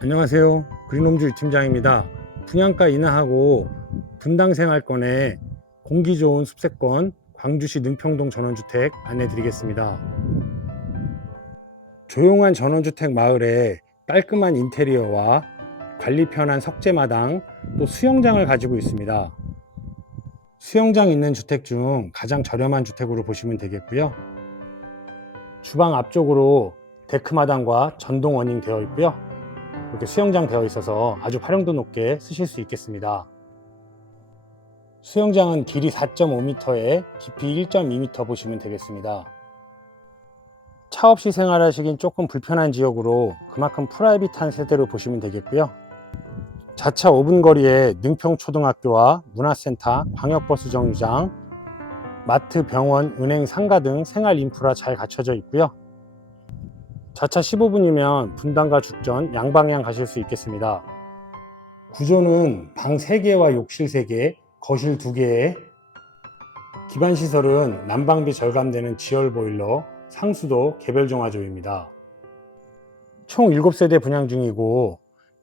안녕하세요. 그린홈즈 팀장입니다. 분양가 인하하고 분당 생활권에 공기 좋은 숲세권 광주시 능평동 전원주택 안내 드리겠습니다. 조용한 전원주택 마을에 깔끔한 인테리어와 관리 편한 석재마당 또 수영장을 가지고 있습니다. 수영장 있는 주택 중 가장 저렴한 주택으로 보시면 되겠고요. 주방 앞쪽으로 데크마당과 전동 워닝 되어 있고요. 이렇게 수영장 되어 있어서 아주 활용도 높게 쓰실 수 있겠습니다. 수영장은 길이 4.5m에 깊이 1.2m 보시면 되겠습니다. 차 없이 생활하시긴 조금 불편한 지역으로 그만큼 프라이빗한 세대로 보시면 되겠고요. 자차 5분 거리에 능평초등학교와 문화센터, 광역버스 정류장, 마트, 병원, 은행, 상가 등 생활 인프라 잘 갖춰져 있고요. 자차 15분이면 분당과 죽전 양방향 가실 수 있겠습니다. 구조는 방 3개와 욕실 3개, 거실 2개에 기반 시설은 난방비 절감되는 지열 보일러, 상수도 개별 정화조입니다. 총 7세대 분양 중이고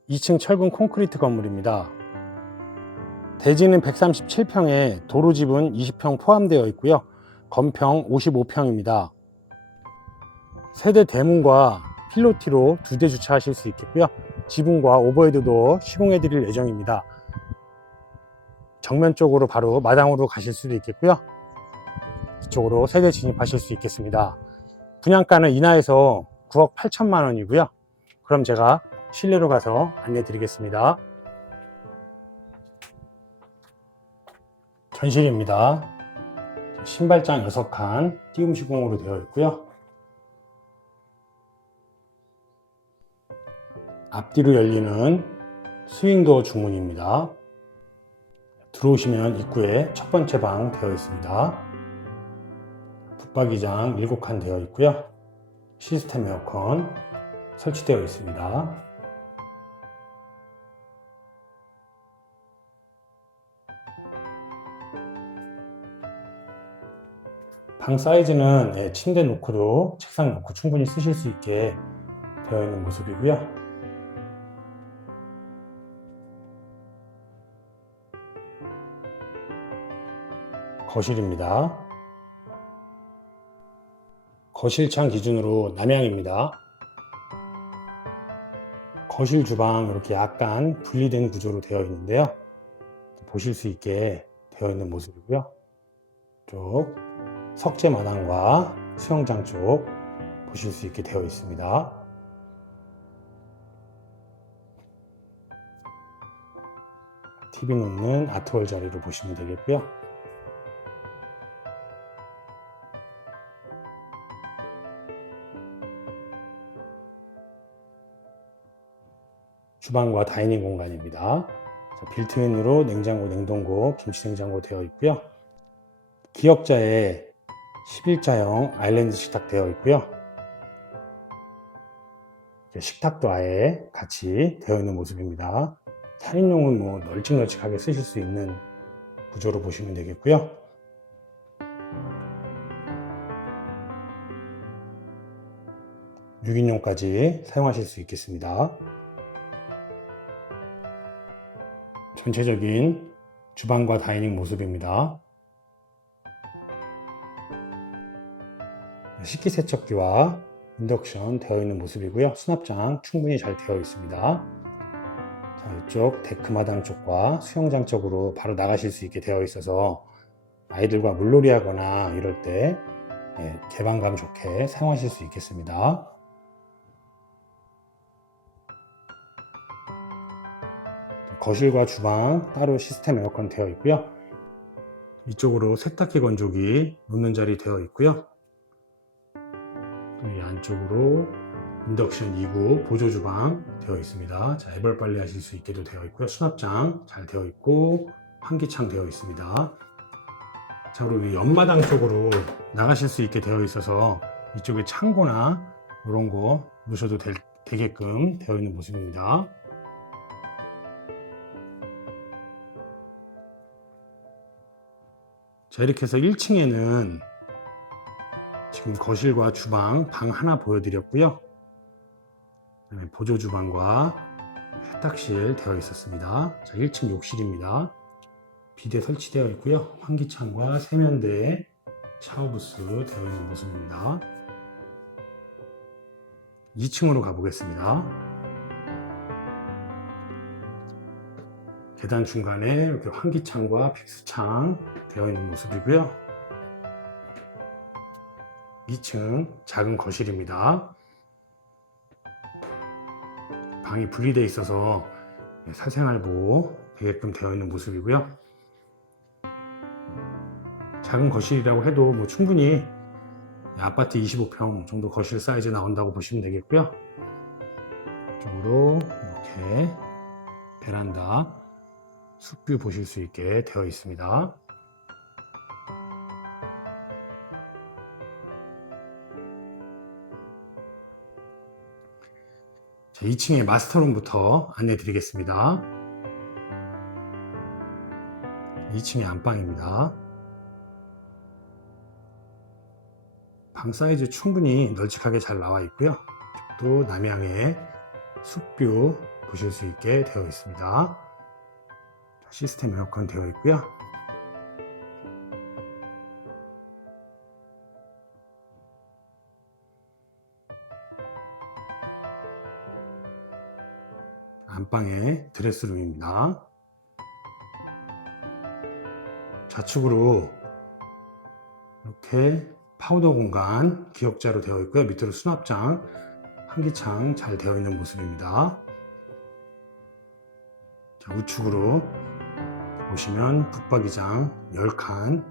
2층 철근 콘크리트 건물입니다. 대지는 137평에 도로집은 20평 포함되어 있고요. 건평 55평입니다. 세대 대문과 필로티로 두 대 주차하실 수 있겠고요. 지붕과 오버헤드도 시공해 드릴 예정입니다. 정면 쪽으로 바로 마당으로 가실 수도 있겠고요. 이쪽으로 세대 진입하실 수 있겠습니다. 분양가는 인하해서 9억 8천만 원이고요. 그럼 제가 실내로 가서 안내 드리겠습니다. 전실입니다. 신발장 6칸 띄움 시공으로 되어 있고요. 앞뒤로 열리는 스윙도어 중문입니다. 들어오시면 입구에 첫 번째 방 되어 있습니다. 붙박이장 7칸 되어 있고요. 시스템 에어컨 설치되어 있습니다. 방 사이즈는 네, 침대 놓고도 책상 놓고 충분히 쓰실 수 있게 되어 있는 모습이고요. 거실입니다. 거실창 기준으로 남향입니다. 거실 주방 이렇게 약간 분리된 구조로 되어 있는데요. 보실 수 있게 되어 있는 모습이고요. 쪽 석재 마당과 수영장 쪽 보실 수 있게 되어 있습니다. TV 놓는 아트월 자리로 보시면 되겠고요. 주방과 다이닝 공간입니다. 자, 빌트인으로 냉장고, 냉동고, 김치 냉장고 되어 있고요. 기역자에 11자형 아일랜드 식탁 되어 있고요. 식탁도 아예 같이 되어 있는 모습입니다. 4인용은 뭐 널찍널찍하게 쓰실 수 있는 구조로 보시면 되겠고요. 육인용까지 사용하실 수 있겠습니다. 전체적인 주방과 다이닝 모습입니다. 식기세척기와 인덕션 되어 있는 모습이고요. 수납장 충분히 잘 되어 있습니다. 자, 이쪽 데크마당 쪽과 수영장 쪽으로 바로 나가실 수 있게 되어 있어서 아이들과 물놀이 하거나 이럴 때 예, 개방감 좋게 사용하실 수 있겠습니다. 거실과 주방 따로 시스템 에어컨 되어 있고요. 이쪽으로 세탁기 건조기 놓는 자리 되어 있고요. 또 이 안쪽으로 인덕션 2구 보조 주방 되어 있습니다. 자, 애벌 빨래 하실 수 있게도 되어 있고요. 수납장 잘 되어 있고 환기창 되어 있습니다. 자, 그리고 이 옆마당 쪽으로 나가실 수 있게 되어 있어서 이쪽에 창고나 이런 거 놓으셔도 될- 되게끔 되어 있는 모습입니다. 자, 이렇게 해서 1층에는 지금 거실과 주방 방 하나 보여드렸고요. 그다음에 보조 주방과 세탁실 되어 있었습니다. 자, 1층 욕실입니다. 비대 설치되어 있고요. 환기창과 세면대, 샤워부스 되어 있는 모습입니다. 2층으로 가보겠습니다. 계단 중간에 이렇게 환기창과 픽스창 되어 있는 모습이고요. 2층 작은 거실입니다. 방이 분리되어 있어서 사생활보 되게끔 되어 있는 모습이고요. 작은 거실이라고 해도 뭐 충분히 아파트 25평 정도 거실 사이즈 나온다고 보시면 되겠고요. 이쪽으로 이렇게 베란다 숲뷰 보실 수 있게 되어 있습니다. 자, 2층의 마스터룸부터 안내 드리겠습니다. 2층의 안방입니다. 방 사이즈 충분히 널찍하게 잘 나와 있고요. 또 남향의 숲뷰 보실 수 있게 되어 있습니다. 자, 시스템 에어컨 되어 있고요. 안방의 드레스룸입니다. 좌측으로 이렇게 파우더 공간 기역자로 되어 있고요. 밑으로 수납장, 환기창 잘 되어 있는 모습입니다. 자, 우측으로 보시면 붙박이장 10칸,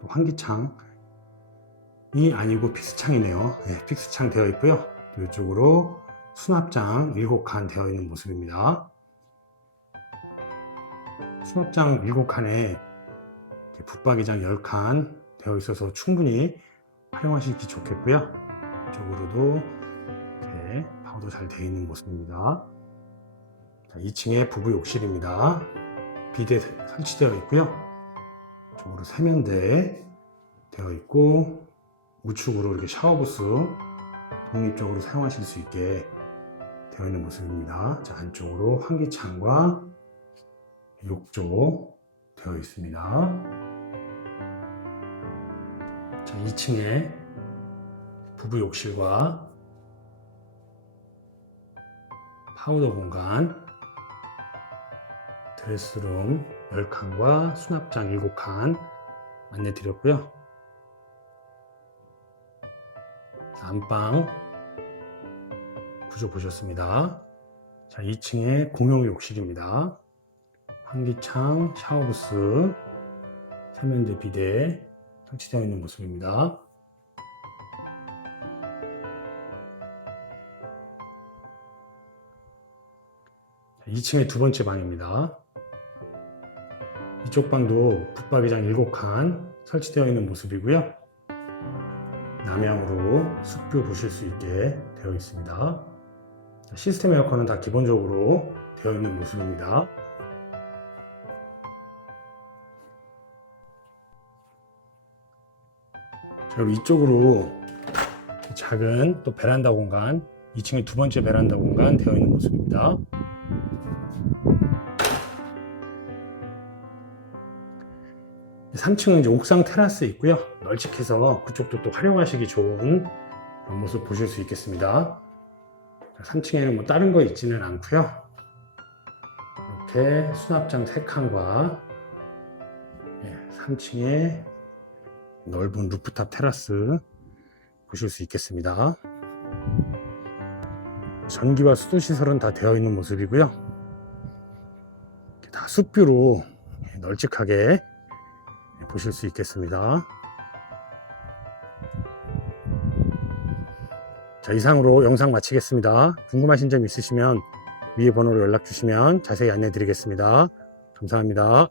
또 환기창이 아니고 픽스창이네요. 네, 픽스창 되어 있고요. 또 이쪽으로 수납장 7칸 되어 있는 모습입니다. 수납장 7칸에 붙박이장 10칸 되어 있어서 충분히 활용하시기 좋겠고요. 이쪽으로도 이렇게 파우더 잘 되어 있는 모습입니다. 자, 2층에 부부 욕실입니다. 비대 설치되어 있고요. 이쪽으로 세면대 되어 있고 우측으로 이렇게 샤워부스 독립적으로 사용하실 수 있게 되어 있는 모습입니다. 자, 안쪽으로 환기창과 욕조 되어 있습니다. 자, 2층에 부부 욕실과 파우더 공간, 드레스룸 10칸과 수납장 7칸 안내 드렸고요. 안방 구조 보셨습니다. 자, 2층에 공용 욕실입니다. 환기창, 샤워부스, 세면대 비대 설치되어 있는 모습입니다. 자, 2층의 두 번째 방입니다. 이쪽 방도 붙박이장 7칸 설치되어 있는 모습이고요. 남향으로 숲뷰 보실 수 있게 되어 있습니다. 시스템 에어컨은 다 기본적으로 되어 있는 모습입니다. 자, 그리고 이쪽으로 작은 또 베란다 공간, 2층의 두 번째 베란다 공간 되어 있는 모습입니다. 삼층은 이제 옥상 테라스 있고요. 널찍해서 그쪽도 또 활용하시기 좋은 그런 모습 보실 수 있겠습니다. 3층에는 뭐 다른 거 있지는 않고요. 이렇게 수납장 3칸과 3층에 넓은 루프탑 테라스 보실 수 있겠습니다. 전기와 수도 시설은 다 되어 있는 모습이고요. 다 숲뷰로 널찍하게 보실 수 있겠습니다. 자, 이상으로 영상 마치겠습니다. 궁금하신 점 있으시면 위에 번호로 연락 주시면 자세히 안내 드리겠습니다. 감사합니다.